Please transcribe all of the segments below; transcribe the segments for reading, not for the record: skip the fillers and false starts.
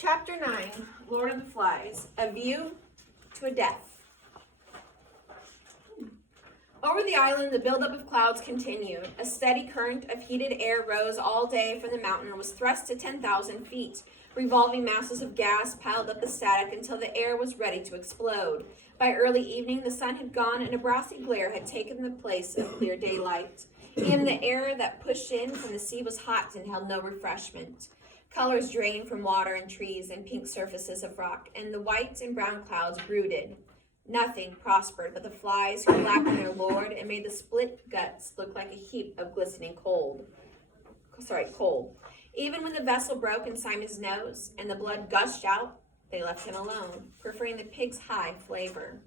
Chapter 9, Lord of the Flies, A View to a Death. Over the island, the buildup of clouds continued. A steady current of heated air rose all day from the mountain and was thrust to 10,000 feet. Revolving masses of gas piled up the static until the air was ready to explode. By early evening, the sun had gone and a brassy glare had taken the place of clear daylight. Even the air that pushed in from the sea was hot and held no refreshment. Colors drained from water and trees and pink surfaces of rock, and the white and brown clouds brooded. Nothing prospered but the flies who blackened their lord and made the split guts look like a heap of glistening coal. Even when the vessel broke in Simon's nose and the blood gushed out, they left him alone, preferring the pig's high flavor.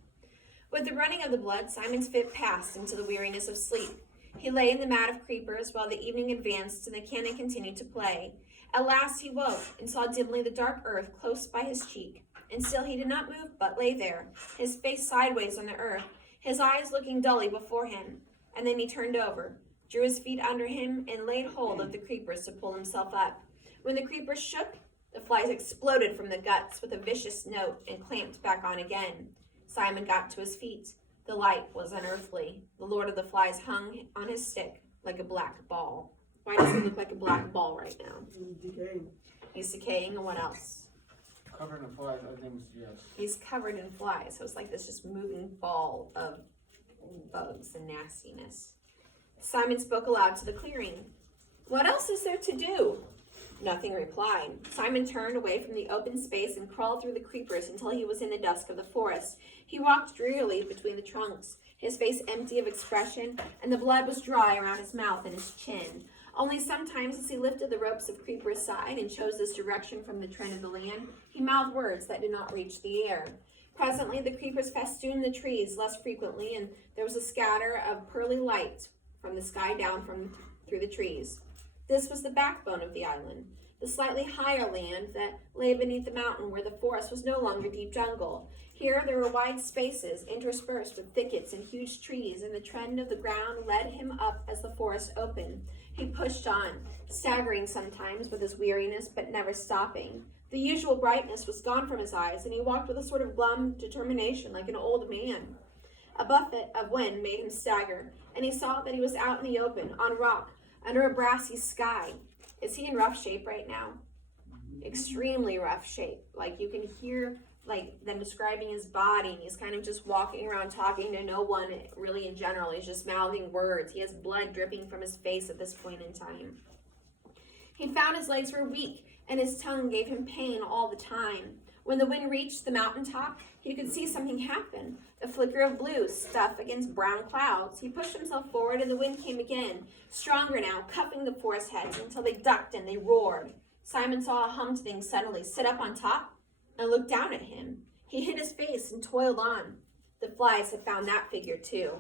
With the running of the blood, Simon's fit passed into the weariness of sleep. He lay in the mat of creepers while the evening advanced and the cannon continued to play. At last he woke and saw dimly the dark earth close by his cheek. And still he did not move, but lay there, his face sideways on the earth, his eyes looking dully before him. And then he turned over, drew his feet under him, and laid hold of the creepers to pull himself up. When the creepers shook, the flies exploded from the guts with a vicious note and clamped back on again. Simon got to his feet. The light was unearthly. The Lord of the Flies hung on his stick like a black ball. Why does he look like a black ball right now? He's decaying. He's decaying, and what else? Covered in flies, I think, yes. He's covered in flies, so it's like this just moving ball of bugs and nastiness. Simon spoke aloud to the clearing. What else is there to do? Nothing replied. Simon turned away from the open space and crawled through the creepers until he was in the dusk of the forest. He walked drearily between the trunks, his face empty of expression, and the blood was dry around his mouth and his chin. Only sometimes, as he lifted the ropes of creeper aside and chose this direction from the trend of the land, he mouthed words that did not reach the air. Presently, the creepers festooned the trees less frequently, and there was a scatter of pearly light from the sky down through the trees. This was the backbone of the island, the slightly higher land that lay beneath the mountain where the forest was no longer deep jungle. Here there were wide spaces interspersed with thickets and huge trees, and the trend of the ground led him up as the forest opened. He pushed on, staggering sometimes with his weariness, but never stopping. The usual brightness was gone from his eyes, and he walked with a sort of glum determination like an old man. A buffet of wind made him stagger, and he saw that he was out in the open, on rock, under a brassy sky. Is he in rough shape right now? Extremely rough shape. Like you can hear them describing his body, and he's kind of just walking around talking to no one really in general. He's just mouthing words. He has blood dripping from his face at this point in time. He found his legs were weak and his tongue gave him pain all the time. When the wind reached the mountaintop, he could see something happen. A flicker of blue stuff against brown clouds. He pushed himself forward and the wind came again, stronger now, cuffing the forest heads until they ducked and they roared. Simon saw a hummed thing suddenly sit up on top and looked down at him. He hid his face and toiled on. The flies had found that figure too.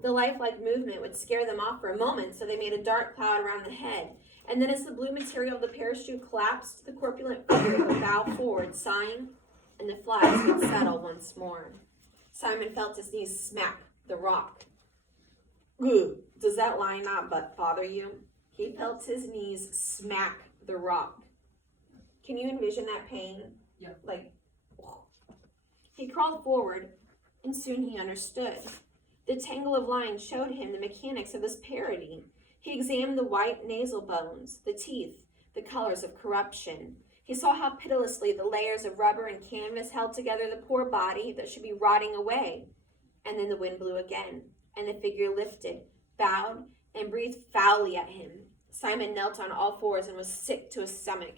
The lifelike movement would scare them off for a moment, so they made a dark cloud around the head. And then as the blue material of the parachute collapsed, the corpulent figure would bow forward, sighing, and the flies would settle once more. Simon felt his knees smack the rock. Ugh, does that line not bother you? He felt his knees smack the rock. Can you envision that pain? Yeah. He crawled forward, and soon he understood. The tangle of lines showed him the mechanics of this parody. He examined the white nasal bones, the teeth, the colors of corruption. He saw how pitilessly the layers of rubber and canvas held together the poor body that should be rotting away. And then the wind blew again, and the figure lifted, bowed, and breathed foully at him. Simon knelt on all fours and was sick to his stomach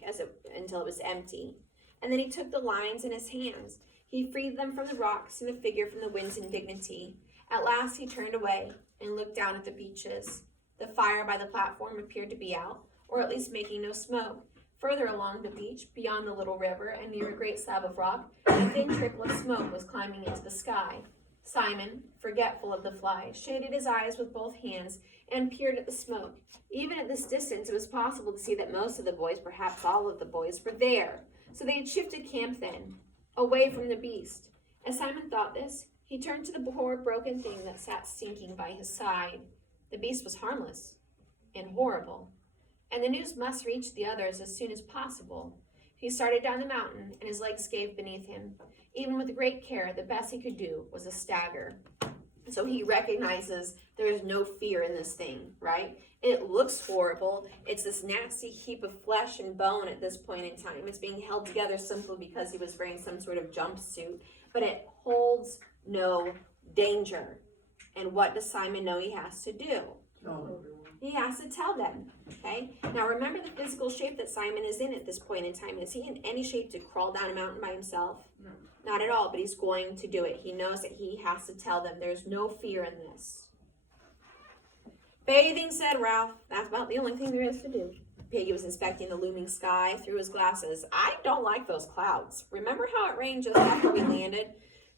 until it was empty. And then he took the lines in his hands. He freed them from the rocks and the figure from the wind's indignity. At last he turned away and looked down at the beaches. The fire by the platform appeared to be out, or at least making no smoke. Further along the beach, beyond the little river and near a great slab of rock, a thin trickle of smoke was climbing into the sky. Simon, forgetful of the fly, shaded his eyes with both hands and peered at the smoke. Even at this distance, it was possible to see that most of the boys, perhaps all of the boys, were there. So they had shifted camp then, away from the beast. As Simon thought this, he turned to the poor broken thing that sat sinking by his side. The beast was harmless and horrible, and the news must reach the others as soon as possible. He started down the mountain, and his legs gave beneath him. Even with great care, the best he could do was a stagger. So he recognizes there is no fear in this thing, right? It looks horrible. It's this nasty heap of flesh and bone at this point in time. It's being held together simply because he was wearing some sort of jumpsuit, but it holds no danger. And what does Simon know he has to do? Tell everyone. He has to tell them, okay? Now remember the physical shape that Simon is in at this point in time. Is he in any shape to crawl down a mountain by himself? No. Not at all, but he's going to do it. He knows that he has to tell them. There's no fear in this. Bathing, said Ralph. That's about the only thing there is to do. Piggy was inspecting the looming sky through his glasses. I don't like those clouds. Remember how it rained just after we landed?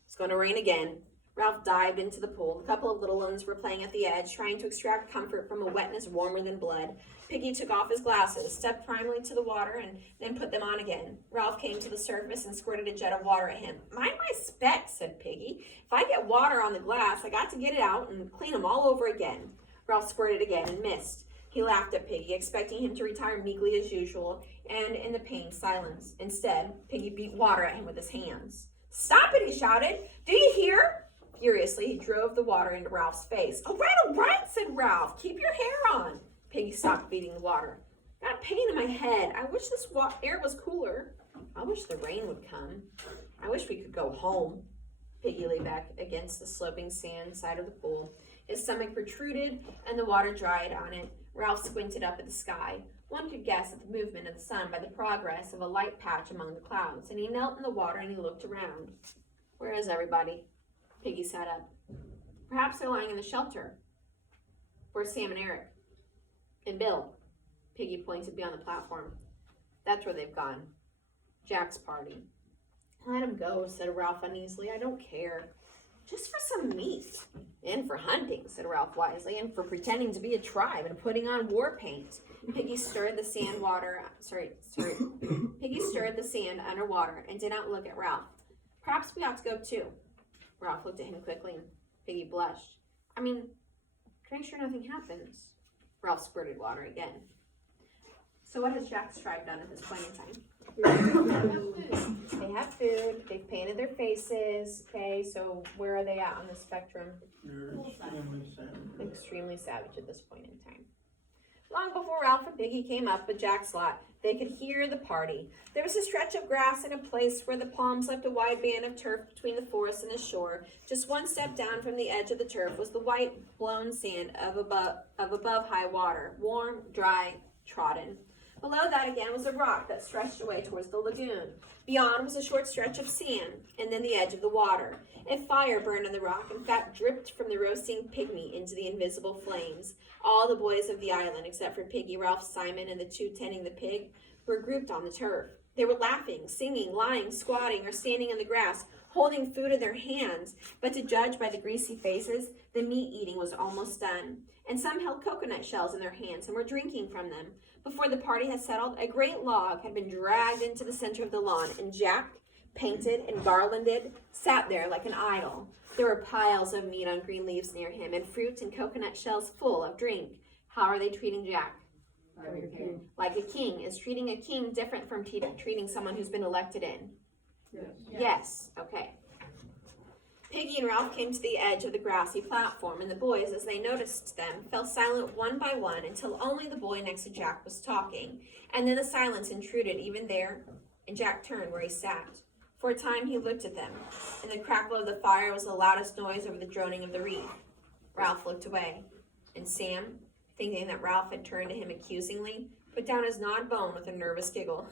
It's going to rain again. Ralph dived into the pool. A couple of little ones were playing at the edge, trying to extract comfort from a wetness warmer than blood. Piggy took off his glasses, stepped primly to the water, and then put them on again. Ralph came to the surface and squirted a jet of water at him. Mind my specs, said Piggy. If I get water on the glass, I got to get it out and clean them all over again. Ralph squirted again and missed. He laughed at Piggy, expecting him to retire meekly as usual, and in the pained silence. Instead, Piggy beat water at him with his hands. Stop it, he shouted. Do you hear? Furiously, he drove the water into Ralph's face. All right, said Ralph. Keep your hair on. Piggy stopped beating the water. Got a pain in my head. I wish this air was cooler. I wish the rain would come. I wish we could go home. Piggy lay back against the sloping sand side of the pool. His stomach protruded, and the water dried on it. Ralph squinted up at the sky. One could guess at the movement of the sun by the progress of a light patch among the clouds, and he knelt in the water and he looked around. Where is everybody? Piggy sat up. Perhaps they're lying in the shelter. Where's Sam and Eric? And Bill? Piggy pointed beyond the platform. That's where they've gone. Jack's party. Let him go, said Ralph uneasily. I don't care. Just for some meat. And for hunting, said Ralph wisely, and for pretending to be a tribe and putting on war paint. Piggy stirred the sand Piggy stirred the sand underwater and did not look at Ralph. Perhaps we ought to go too. Ralph looked at him quickly, and Piggy blushed. I mean, can I make sure nothing happens? Ralph squirted water again. So what has Jack's tribe done at this point in time? They have food. They've painted their faces. Okay, so where are they at on the spectrum? They're extremely sad. Extremely savage at this point in time. Long before Ralph and Piggy came up with Jack's lot, they could hear the party. There was a stretch of grass in a place where the palms left a wide band of turf between the forest and the shore. Just one step down from the edge of the turf was the white, blown sand of above high water, warm, dry, trodden. Below that again was a rock that stretched away towards the lagoon. Beyond was a short stretch of sand, and then the edge of the water. A fire burned on the rock, and fat dripped from the roasting pygmy into the invisible flames. All the boys of the island, except for Piggy, Ralph, Simon, and the two tending the pig, were grouped on the turf. They were laughing, singing, lying, squatting, or standing in the grass, holding food in their hands. But to judge by the greasy faces, the meat eating was almost done. And some held coconut shells in their hands and were drinking from them. Before the party had settled, a great log had been dragged into the center of the lawn, and Jack, painted and garlanded, sat there like an idol. There were piles of meat on green leaves near him, and fruit and coconut shells full of drink. How are they treating Jack? Like a king. Like a king. Is treating a king different from treating someone who's been elected in? Yes. Yes. Okay. Piggy and Ralph came to the edge of the grassy platform, and the boys, as they noticed them, fell silent one by one until only the boy next to Jack was talking. And then the silence intruded even there, and Jack turned where he sat. For a time he looked at them, and the crackle of the fire was the loudest noise over the droning of the reed. Ralph looked away, and Sam, thinking that Ralph had turned to him accusingly, put down his gnawed bone with a nervous giggle.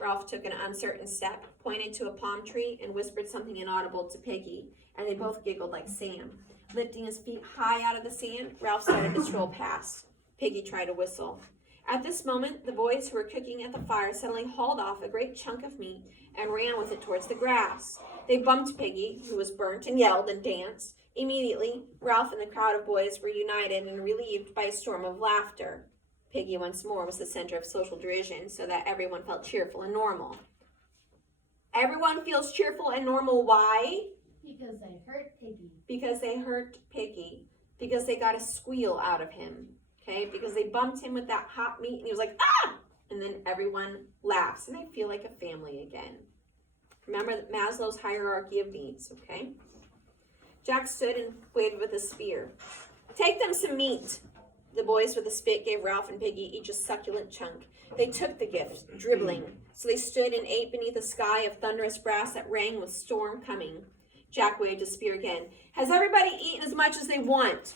Ralph took an uncertain step, pointed to a palm tree, and whispered something inaudible to Piggy, and they both giggled like Sam. Lifting his feet high out of the sand, Ralph started to stroll past. Piggy tried to whistle. At this moment, the boys who were cooking at the fire suddenly hauled off a great chunk of meat and ran with it towards the grass. They bumped Piggy, who was burnt, and yelled and danced. Immediately, Ralph and the crowd of boys were united and relieved by a storm of laughter. Piggy once more was the center of social derision, so that everyone felt cheerful and normal. Everyone feels cheerful and normal. Why? Because they hurt Piggy. Because they hurt Piggy. Because they got a squeal out of him. Okay? Because they bumped him with that hot meat and he was like, ah! And then everyone laughs and they feel like a family again. Remember Maslow's hierarchy of needs, okay? Jack stood and waved with a spear. Take them some meat. The boys with a spit gave Ralph and Piggy each a succulent chunk. They took the gift, dribbling. So they stood and ate beneath a sky of thunderous brass that rang with storm coming. Jack waved his spear again. Has everybody eaten as much as they want?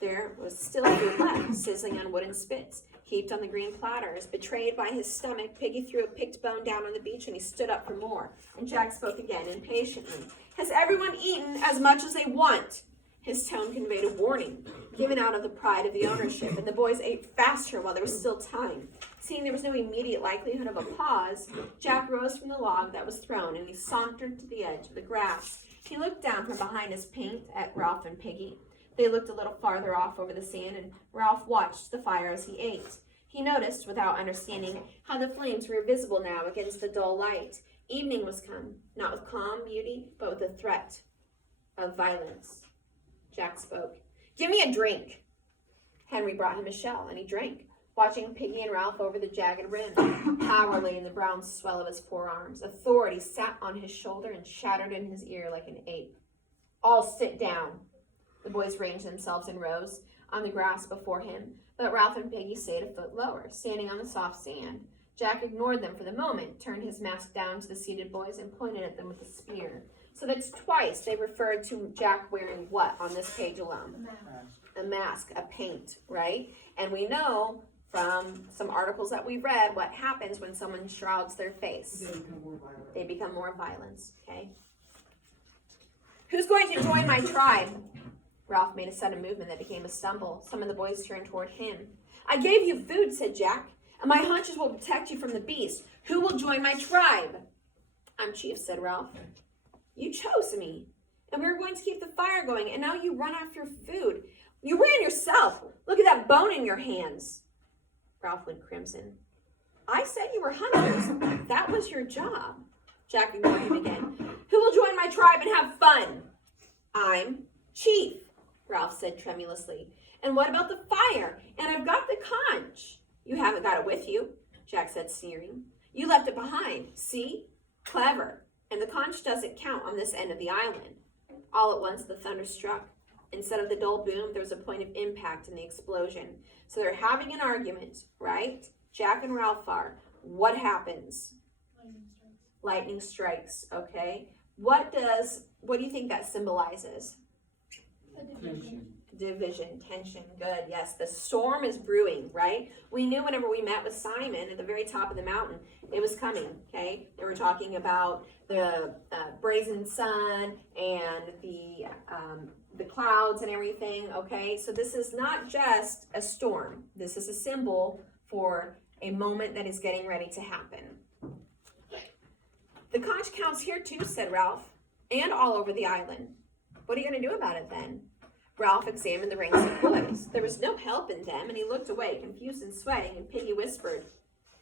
There was still food left, sizzling on wooden spits, heaped on the green platters. Betrayed by his stomach, Piggy threw a picked bone down on the beach and he stood up for more. And Jack spoke again, impatiently. Has everyone eaten as much as they want? His tone conveyed a warning, given out of the pride of the ownership, and the boys ate faster while there was still time. Seeing there was no immediate likelihood of a pause, Jack rose from the log that was thrown, and he sauntered to the edge of the grass. He looked down from behind his paint at Ralph and Piggy. They looked a little farther off over the sand, and Ralph watched the fire as he ate. He noticed, without understanding, how the flames were visible now against the dull light. Evening was come, not with calm beauty, but with the threat of violence. Jack spoke. Give me a drink. Henry brought him a shell, and he drank, watching Piggy and Ralph over the jagged rim. Power lay in the brown swell of his forearms. Authority sat on his shoulder and chattered in his ear like an ape. All sit down. The boys ranged themselves in rows on the grass before him, but Ralph and Piggy stayed a foot lower, standing on the soft sand. Jack ignored them for the moment, turned his mask down to the seated boys, and pointed at them with a spear. So that's twice they referred to Jack wearing what on this page alone? A mask, a paint, right? And we know from some articles that we've read what happens when someone shrouds their face. They become more violent, okay? Who's going to join my tribe? Ralph made a sudden movement that became a stumble. Some of the boys turned toward him. I gave you food, said Jack, and my hunches will protect you from the beast. Who will join my tribe? I'm chief, said Ralph. You chose me, and we were going to keep the fire going, and now you run after food. You ran yourself. Look at that bone in your hands. Ralph went crimson. I said you were hunters. That was your job. Jack ignored him again. Who will join my tribe and have fun? I'm chief, Ralph said tremulously. And what about the fire? And I've got the conch. You haven't got it with you, Jack said, sneering. You left it behind. See? Clever. And the conch doesn't count on this end of the island. All at once, the thunder struck. Instead of the dull boom, there was a point of impact in the explosion. So they're having an argument, right? Jack and Ralph are. What happens? Lightning strikes, okay? What do you think that symbolizes? Division, tension, good, yes. The storm is brewing, right? We knew whenever we met with Simon at the very top of the mountain, it was coming, okay? They were talking about the brazen sun and the clouds and everything, okay? So this is not just a storm. This is a symbol for a moment that is getting ready to happen. The conch counts here too, said Ralph, and all over the island. What are you going to do about it then? Ralph examined the ranks of boys. There was no help in them, and he looked away, confused and sweating, and Piggy whispered,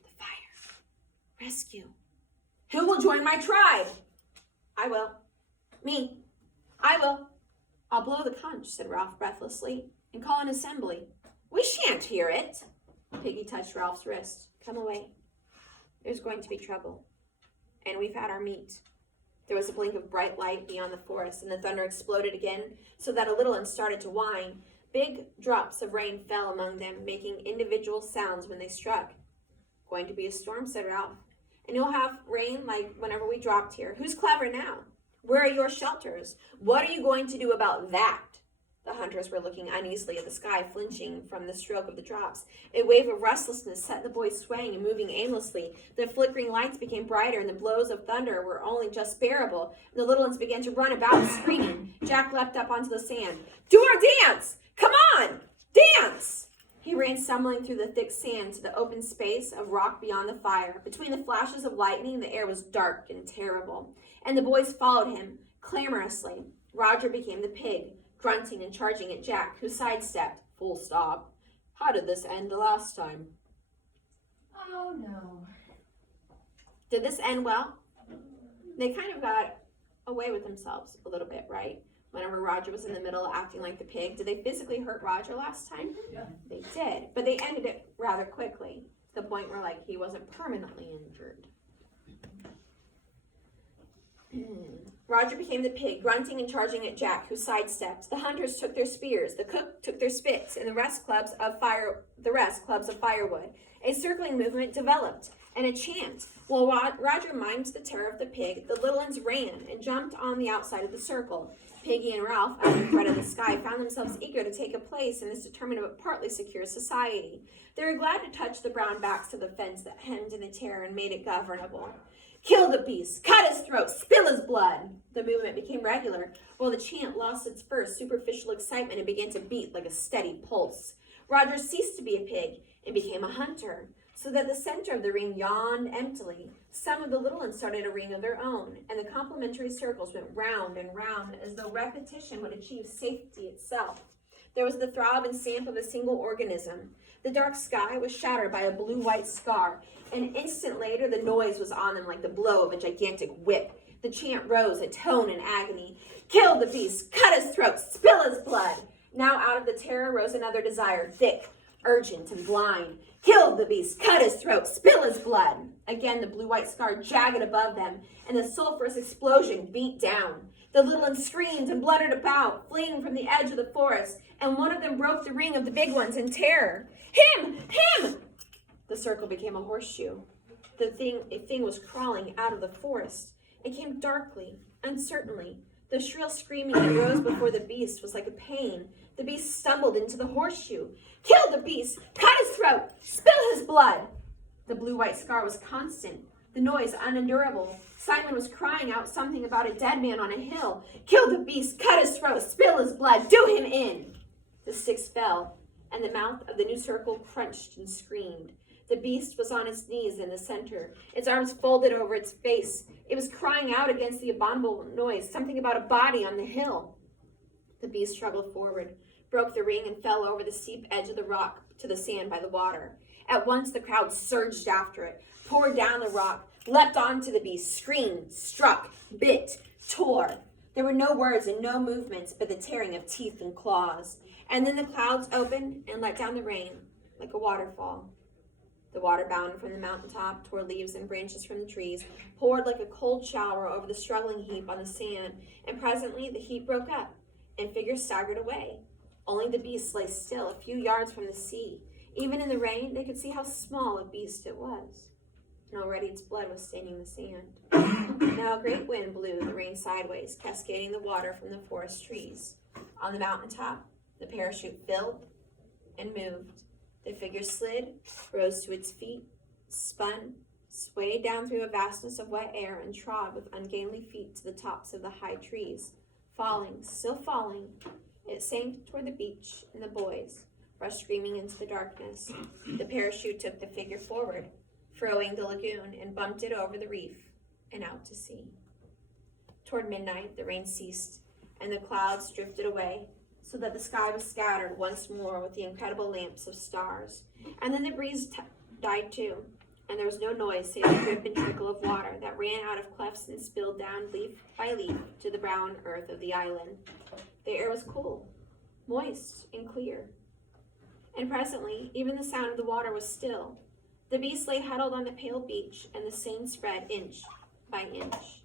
the fire. Rescue. Who will join my tribe? I will. Me. I will. I'll blow the conch, said Ralph breathlessly, and call an assembly. We shan't hear it. Piggy touched Ralph's wrist. Come away. There's going to be trouble. And we've had our meat. There was a blink of bright light beyond the forest, and the thunder exploded again, so that a little one started to whine. Big drops of rain fell among them, making individual sounds when they struck. Going to be a storm, said Ralph. And you'll have rain like whenever we dropped here. Who's clever now? Where are your shelters? What are you going to do about that? The hunters were looking uneasily at the sky, flinching from the stroke of the drops. A wave of restlessness set the boys swaying and moving aimlessly. The flickering lights became brighter, and the blows of thunder were only just bearable. The little ones began to run about, screaming. Jack leapt up onto the sand. Do our dance! Come on! Dance! He ran stumbling through the thick sand to the open space of rock beyond the fire. Between the flashes of lightning, the air was dark and terrible, and the boys followed him, clamorously. Roger became the pig, grunting and charging at Jack, who sidestepped. Full stop. How did this end the last time? Oh no. Did this end well? They kind of got away with themselves a little bit, right? Whenever Roger was in the middle acting like the pig. Did they physically hurt Roger last time? Yeah. They did, but they ended it rather quickly. the point where like he wasn't permanently injured. Roger became the pig, grunting and charging at Jack, who sidestepped. The hunters took their spears, the cook took their spits, and the rest clubs of firewood. A circling movement developed, and a chant. While Roger mimed the terror of the pig, the little ones ran and jumped on the outside of the circle. Piggy and Ralph, out of the threat of the sky, found themselves eager to take a place in this determined but partly secure society. They were glad to touch the brown backs of the fence that hemmed in the terror and made it governable. Kill the beast, cut his throat, spill his blood. The movement became regular, while the chant lost its first superficial excitement and began to beat like a steady pulse. Roger ceased to be a pig and became a hunter, so that the center of the ring yawned emptily. Some of the little ones started a ring of their own, and the complementary circles went round and round as though repetition would achieve safety itself. There was the throb and stamp of a single organism. The dark sky was shattered by a blue-white scar. An instant later, the noise was on them like the blow of a gigantic whip. The chant rose, a tone in agony. Kill the beast, cut his throat, spill his blood. Now out of the terror rose another desire, thick, urgent, and blind. Kill the beast, cut his throat, spill his blood. Again, the blue-white scar jagged above them, and the sulphurous explosion beat down. The little ones screamed and bluttered about, fleeing from the edge of the forest, and one of them broke the ring of the big ones in terror. Him! Him! The circle became a horseshoe. A thing was crawling out of the forest. It came darkly, uncertainly. The shrill screaming that rose before the beast was like a pain. The beast stumbled into the horseshoe. Kill the beast! Cut his throat! Spill his blood! The blue-white scar was constant. The noise unendurable. Simon was crying out something about a dead man on a hill. Kill the beast! Cut his throat! Spill his blood! Do him in! The sticks fell, and the mouth of the new circle crunched and screamed. The beast was on its knees in the center, its arms folded over its face. It was crying out against the abominable noise, something about a body on the hill. The beast struggled forward, broke the ring, and fell over the steep edge of the rock to the sand by the water. At once the crowd surged after it, poured down the rock, leapt onto the beast, screamed, struck, bit, tore. There were no words and no movements but the tearing of teeth and claws. And then the clouds opened and let down the rain like a waterfall. The water bounded from the mountaintop, tore leaves and branches from the trees, poured like a cold shower over the struggling heap on the sand, and presently the heap broke up, and figures staggered away. Only the beast lay still a few yards from the sea. Even in the rain, they could see how small a beast it was. And already its blood was staining the sand. Now a great wind blew the rain sideways, cascading the water from the forest trees. On the mountaintop, the parachute filled and moved. The figure slid, rose to its feet, spun, swayed down through a vastness of wet air, and trod with ungainly feet to the tops of the high trees. Falling, still falling, it sank toward the beach, and the boys rushed screaming into the darkness. The parachute took the figure forward, furrowing the lagoon, and bumped it over the reef and out to sea. Toward midnight, the rain ceased, and the clouds drifted away, so that the sky was scattered once more with the incredible lamps of stars. And then the breeze died too, and there was no noise save the drip and trickle of water that ran out of clefts and spilled down leaf by leaf to the brown earth of the island. The air was cool, moist, and clear. And presently, even the sound of the water was still. The beast lay huddled on the pale beach, and the sand spread inch by inch.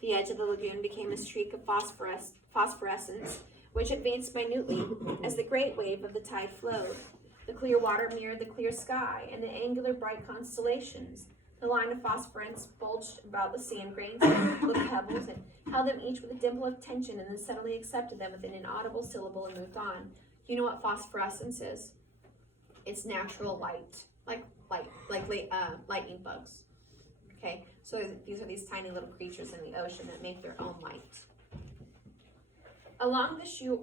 The edge of the lagoon became a streak of phosphorescence, which advanced minutely as the great wave of the tide flowed. The clear water mirrored the clear sky and the angular bright constellations. The line of phosphorescence bulged about the sand grains and little pebbles and held them each with a dimple of tension, and then suddenly accepted them with an inaudible syllable and moved on. You know what phosphorescence is? It's natural light, like lightning bugs. Okay, so these are these tiny little creatures in the ocean that make their own light. Along the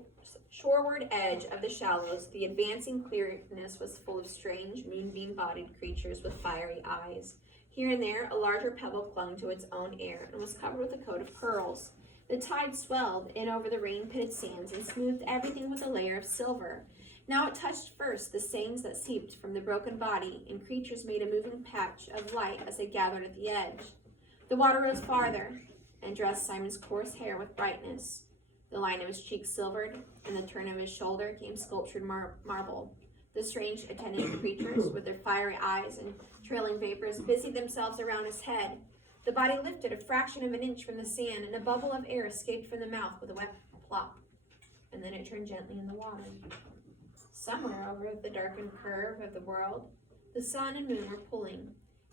shoreward edge of the shallows, the advancing clearness was full of strange, moonbeam-bodied creatures with fiery eyes. Here and there, a larger pebble clung to its own air and was covered with a coat of pearls. The tide swelled in over the rain-pitted sands and smoothed everything with a layer of silver. Now it touched first the stains that seeped from the broken body, and creatures made a moving patch of light as they gathered at the edge. The water rose farther and dressed Simon's coarse hair with brightness. The line of his cheek silvered, and the turn of his shoulder came sculptured marble. The strange attendant creatures, with their fiery eyes and trailing vapors, busied themselves around his head. The body lifted a fraction of an inch from the sand, and a bubble of air escaped from the mouth with a wet plop, and then it turned gently in the water. Somewhere over the darkened curve of the world, the sun and moon were pulling,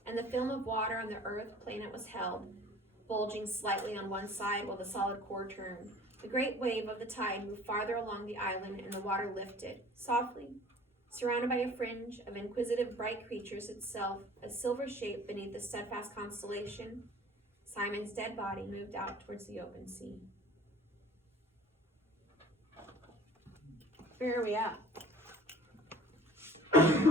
and the film of water on the earth planet was held, bulging slightly on one side while the solid core turned. The great wave of the tide moved farther along the island, and the water lifted, softly, surrounded by a fringe of inquisitive bright creatures, itself a silver shape beneath the steadfast constellation. Simon's dead body moved out towards the open sea. Where are we at?